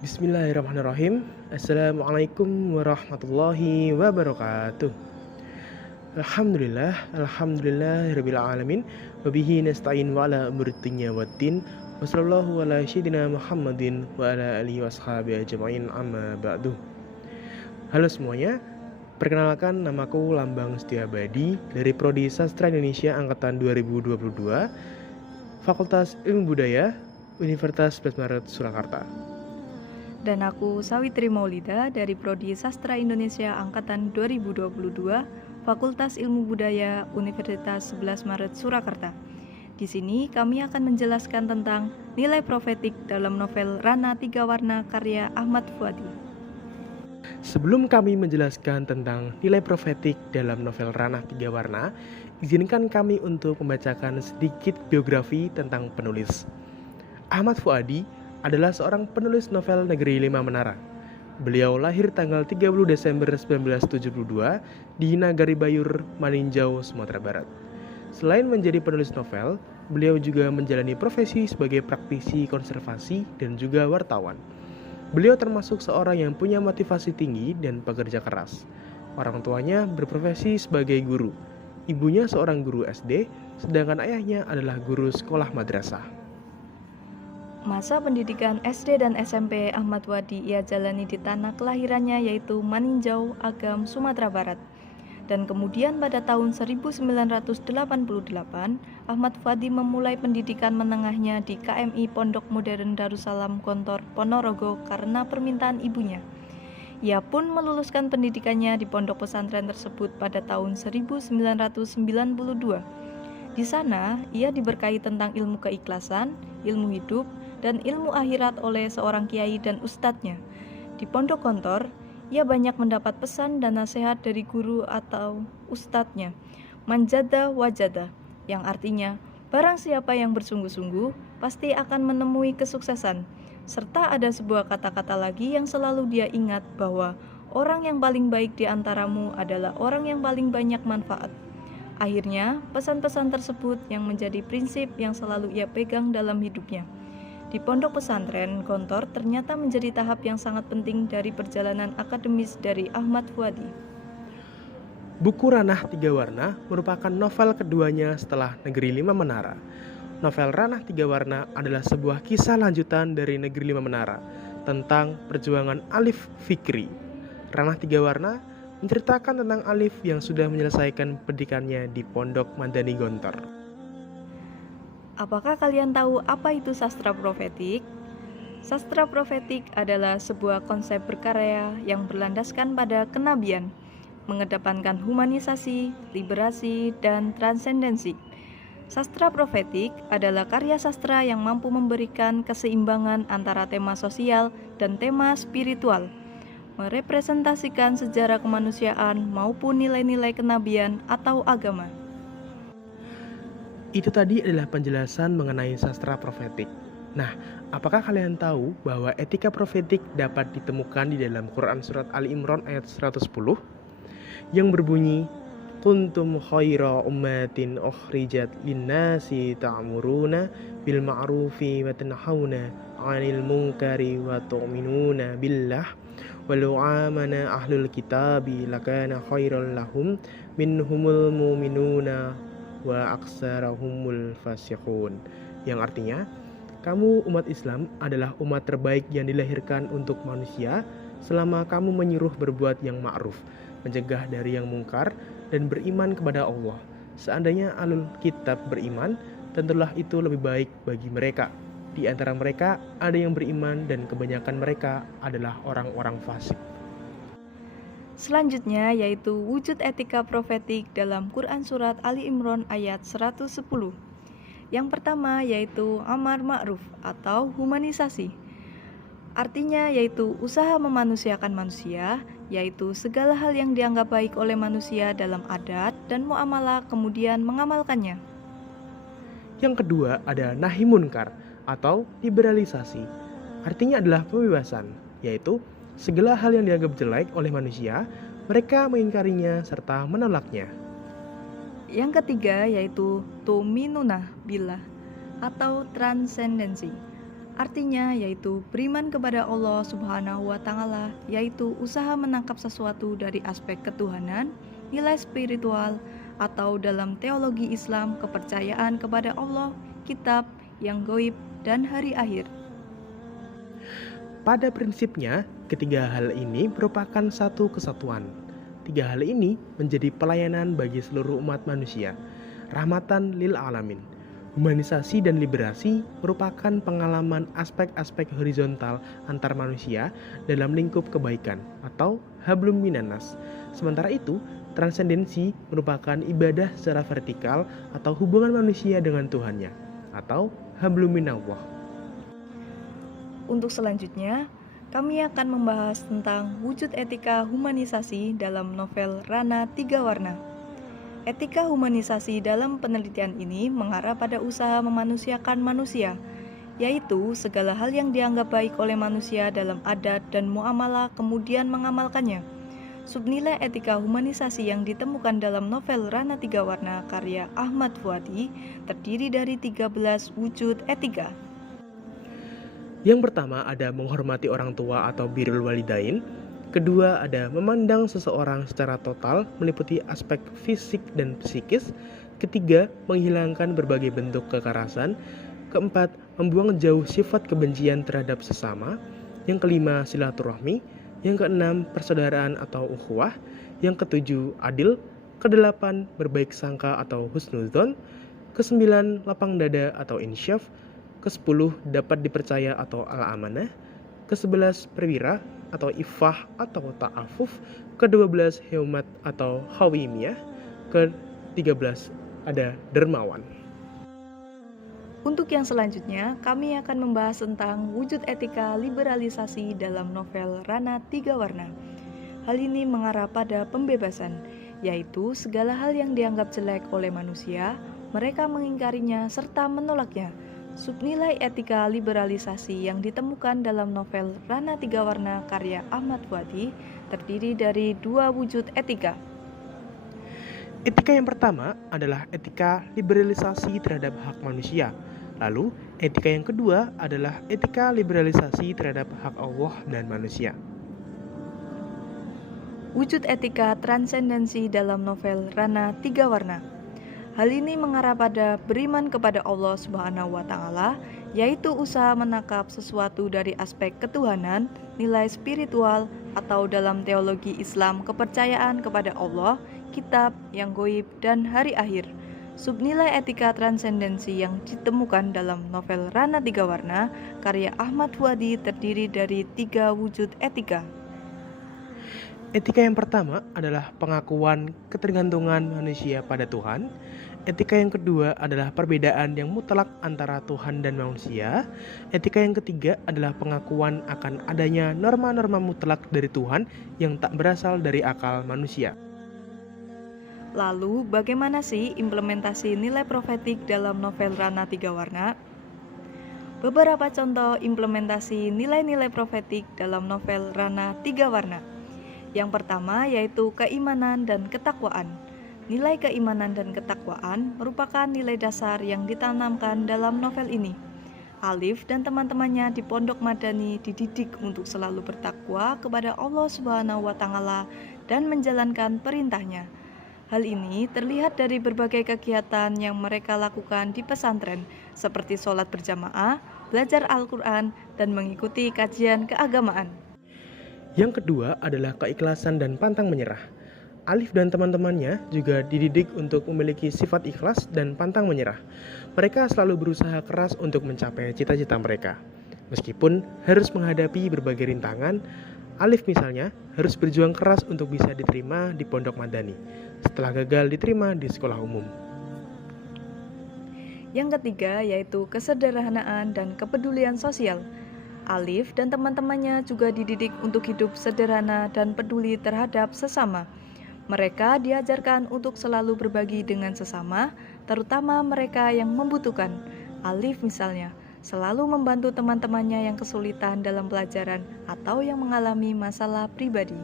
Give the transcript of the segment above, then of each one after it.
Bismillahirrahmanirrahim. Assalamualaikum warahmatullahi wabarakatuh. Alhamdulillahirabbil alamin. Wabihi nasta'in wa ala umuri dunya waddin. Wassallallahu ala sayyidina Muhammadin wa ala alihi washabihi ajmain amma ba'du. Halo semuanya. Perkenalkan, namaku Lambang Setiabadi dari Prodi Sastra Indonesia angkatan 2022, Fakultas Ilmu Budaya, Universitas 11 Maret Surakarta. Dan aku Sawitri Maulida dari Prodi Sastra Indonesia Angkatan 2022, Fakultas Ilmu Budaya, Universitas 11 Maret Surakarta. Di sini kami akan menjelaskan tentang nilai profetik dalam novel Ranah Tiga Warna karya Ahmad Fuadi. Sebelum kami menjelaskan tentang nilai profetik dalam novel Ranah Tiga Warna, izinkan kami untuk membacakan sedikit biografi tentang penulis. Ahmad Fuadi adalah seorang penulis novel Negeri Lima Menara. Beliau lahir tanggal 30 Desember 1972 di Nagari Bayur, Maninjau, Sumatera Barat. Selain menjadi penulis novel, beliau juga menjalani profesi sebagai praktisi konservasi dan juga wartawan. Beliau termasuk seorang yang punya motivasi tinggi dan pekerja keras. Orang tuanya berprofesi sebagai guru. Ibunya seorang guru SD, sedangkan ayahnya adalah guru sekolah madrasah. Masa pendidikan SD dan SMP Ahmad Fuadi ia jalani di tanah kelahirannya yaitu Maninjau, Agam, Sumatera Barat. Dan kemudian pada tahun 1988, Ahmad Fuadi memulai pendidikan menengahnya di KMI Pondok Modern Darussalam Gontor, Ponorogo karena permintaan ibunya. Ia pun meluluskan pendidikannya di pondok pesantren tersebut pada tahun 1992. Di sana, ia diberkahi tentang ilmu keikhlasan, ilmu hidup, dan ilmu akhirat oleh seorang kiai dan ustadznya. Di pondok Gontor, ia banyak mendapat pesan dan nasihat dari guru atau ustadznya, manjada wajada, yang artinya, barang siapa yang bersungguh-sungguh, pasti akan menemui kesuksesan. Serta ada sebuah kata-kata lagi yang selalu dia ingat bahwa orang yang paling baik di antaramu adalah orang yang paling banyak manfaat. Akhirnya, pesan-pesan tersebut yang menjadi prinsip yang selalu ia pegang dalam hidupnya. Di pondok pesantren Gontor ternyata menjadi tahap yang sangat penting dari perjalanan akademis dari Ahmad Fuadi. Buku Ranah Tiga Warna merupakan novel keduanya setelah Negeri Lima Menara. Novel Ranah Tiga Warna adalah sebuah kisah lanjutan dari Negeri Lima Menara tentang perjuangan Alif Fikri. Ranah Tiga Warna menceritakan tentang Alif yang sudah menyelesaikan pendidikannya di Pondok Madani Gontor. Apakah kalian tahu apa itu sastra profetik? Sastra profetik adalah sebuah konsep berkarya yang berlandaskan pada kenabian, mengedepankan humanisasi, liberasi, dan transendensi. Sastra profetik adalah karya sastra yang mampu memberikan keseimbangan antara tema sosial dan tema spiritual, merepresentasikan sejarah kemanusiaan maupun nilai-nilai kenabian atau agama. Itu tadi adalah penjelasan mengenai sastra profetik. Nah, apakah kalian tahu bahwa etika profetik dapat ditemukan di dalam Quran Surat Ali Imran ayat 110 yang berbunyi, Kuntum khaira ummatin ukhrijat linnasi ta'muruna bil ma'rufi wa tanhauna 'anil munkari wa tu'minuna billah walau amana ahlul kitabi lakana khairan lahum minhumul mu'minuna wa aksarahumul fasiqun, yang artinya kamu umat Islam adalah umat terbaik yang dilahirkan untuk manusia selama kamu menyuruh berbuat yang ma'ruf, mencegah dari yang mungkar, dan beriman kepada Allah. Seandainya ahlul kitab beriman, tentulah itu lebih baik bagi mereka. Di antara mereka ada yang beriman dan kebanyakan mereka adalah orang-orang fasik. Selanjutnya yaitu wujud etika profetik dalam Quran Surat Ali Imran ayat 110. Yang pertama yaitu amar ma'ruf atau humanisasi. Artinya yaitu usaha memanusiakan manusia, yaitu segala hal yang dianggap baik oleh manusia dalam adat dan muamalah kemudian mengamalkannya. Yang kedua ada nahi munkar atau liberalisasi. Artinya adalah pembebasan, yaitu segala hal yang dianggap jelek oleh manusia, mereka mengingkarinya serta menolaknya. Yang ketiga yaitu tuminuna billah atau transendensi. Artinya yaitu beriman kepada Allah Subhanahu wa Ta'ala, yaitu usaha menangkap sesuatu dari aspek ketuhanan, nilai spiritual, atau dalam teologi Islam kepercayaan kepada Allah, kitab, yang gaib, dan hari akhir. Pada prinsipnya, ketiga hal ini merupakan satu kesatuan. Tiga hal ini menjadi pelayanan bagi seluruh umat manusia, rahmatan lil alamin. Humanisasi dan liberasi merupakan pengalaman aspek-aspek horizontal antar manusia dalam lingkup kebaikan atau hablum minannas. Sementara itu, transendensi merupakan ibadah secara vertikal atau hubungan manusia dengan Tuhannya atau hablum minallah. Untuk selanjutnya, kami akan membahas tentang wujud etika humanisasi dalam novel Rana Tiga Warna. Etika humanisasi dalam penelitian ini mengarah pada usaha memanusiakan manusia, yaitu segala hal yang dianggap baik oleh manusia dalam adat dan muamalah kemudian mengamalkannya. Subnilai etika humanisasi yang ditemukan dalam novel Rana Tiga Warna karya Ahmad Fuadi terdiri dari 13 wujud etika. Yang pertama ada menghormati orang tua atau birrul walidain. Kedua ada memandang seseorang secara total meliputi aspek fisik dan psikis. Ketiga, menghilangkan berbagai bentuk kekerasan. Keempat, membuang jauh sifat kebencian terhadap sesama. Yang kelima, silaturahmi. Yang keenam, persaudaraan atau ukhuwah. Yang ketujuh, adil. Kedelapan, berbaik sangka atau husnudzon. Kesembilan, lapang dada atau insyaf. Kesepuluh, dapat dipercaya atau al-amanah. Ke-11 perwira atau ifah atau ta'afuf. Ke-12 heumat atau hawimiyah. Ke-13 ada dermawan. Untuk yang selanjutnya, kami akan membahas tentang wujud etika liberalisasi dalam novel Rana Tiga Warna. Hal ini mengarah pada pembebasan, yaitu segala hal yang dianggap jelek oleh manusia, mereka mengingkarinya serta menolaknya. Subnilai etika liberalisasi yang ditemukan dalam novel Rana Tiga Warna karya Ahmad Fuadi terdiri dari 2 wujud etika. Etika yang pertama adalah etika liberalisasi terhadap hak manusia. Lalu, etika yang kedua adalah etika liberalisasi terhadap hak Allah dan manusia. Wujud etika transendensi dalam novel Rana Tiga Warna. Hal ini mengarah pada beriman kepada Allah Subhanahu wa Ta'ala, yaitu usaha menangkap sesuatu dari aspek ketuhanan, nilai spiritual, atau dalam teologi Islam kepercayaan kepada Allah, kitab, yang gaib, dan hari akhir. Subnilai etika transendensi yang ditemukan dalam novel Rana Tiga Warna karya Ahmad Fuadi terdiri dari 3 wujud etika. Etika yang pertama adalah pengakuan ketergantungan manusia pada Tuhan. Etika yang kedua adalah perbedaan yang mutlak antara Tuhan dan manusia. Etika yang ketiga adalah pengakuan akan adanya norma-norma mutlak dari Tuhan yang tak berasal dari akal manusia. Lalu, bagaimana sih implementasi nilai profetik dalam novel Rana Tiga Warna? Beberapa contoh implementasi nilai-nilai profetik dalam novel Rana Tiga Warna. Yang pertama yaitu keimanan dan ketakwaan. Nilai keimanan dan ketakwaan merupakan nilai dasar yang ditanamkan dalam novel ini. Alif dan teman-temannya di Pondok Madani dididik untuk selalu bertakwa kepada Allah Subhanahu wa Ta'ala dan menjalankan perintahnya. Hal ini terlihat dari berbagai kegiatan yang mereka lakukan di pesantren, seperti sholat berjamaah, belajar Al-Quran, dan mengikuti kajian keagamaan. Yang kedua adalah keikhlasan dan pantang menyerah. Alif dan teman-temannya juga dididik untuk memiliki sifat ikhlas dan pantang menyerah. Mereka selalu berusaha keras untuk mencapai cita-cita mereka. Meskipun harus menghadapi berbagai rintangan, Alif misalnya harus berjuang keras untuk bisa diterima di Pondok Madani setelah gagal diterima di sekolah umum. Yang ketiga yaitu kesederhanaan dan kepedulian sosial. Alif dan teman-temannya juga dididik untuk hidup sederhana dan peduli terhadap sesama. Mereka diajarkan untuk selalu berbagi dengan sesama, terutama mereka yang membutuhkan. Alif misalnya, selalu membantu teman-temannya yang kesulitan dalam pelajaran atau yang mengalami masalah pribadi.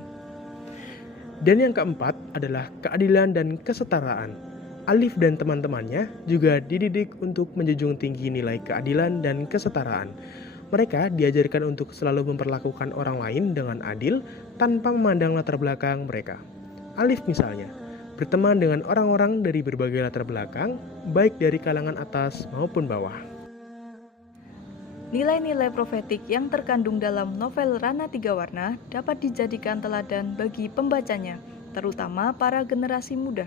Dan yang keempat adalah keadilan dan kesetaraan. Alif dan teman-temannya juga dididik untuk menjunjung tinggi nilai keadilan dan kesetaraan. Mereka diajarkan untuk selalu memperlakukan orang lain dengan adil tanpa memandang latar belakang mereka. Alif misalnya, berteman dengan orang-orang dari berbagai latar belakang, baik dari kalangan atas maupun bawah. Nilai-nilai profetik yang terkandung dalam novel Ranah Tiga Warna dapat dijadikan teladan bagi pembacanya, terutama para generasi muda.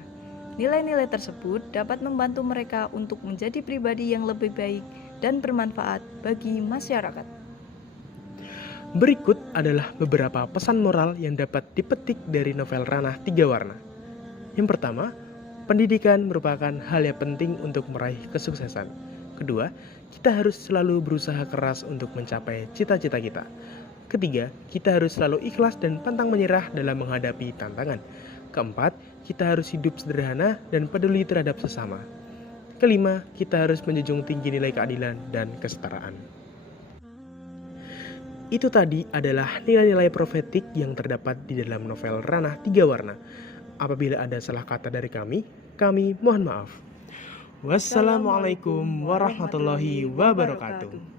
Nilai-nilai tersebut dapat membantu mereka untuk menjadi pribadi yang lebih baik dan bermanfaat bagi masyarakat. Berikut adalah beberapa pesan moral yang dapat dipetik dari novel Ranah Tiga Warna. Yang pertama, pendidikan merupakan hal yang penting untuk meraih kesuksesan. Kedua, kita harus selalu berusaha keras untuk mencapai cita-cita kita. Ketiga, kita harus selalu ikhlas dan pantang menyerah dalam menghadapi tantangan. Keempat, kita harus hidup sederhana dan peduli terhadap sesama. Kelima, kita harus menjunjung tinggi nilai keadilan dan kesetaraan. Itu tadi adalah nilai-nilai profetik yang terdapat di dalam novel Ranah Tiga Warna. Apabila ada salah kata dari kami mohon maaf. Wassalamualaikum warahmatullahi wabarakatuh.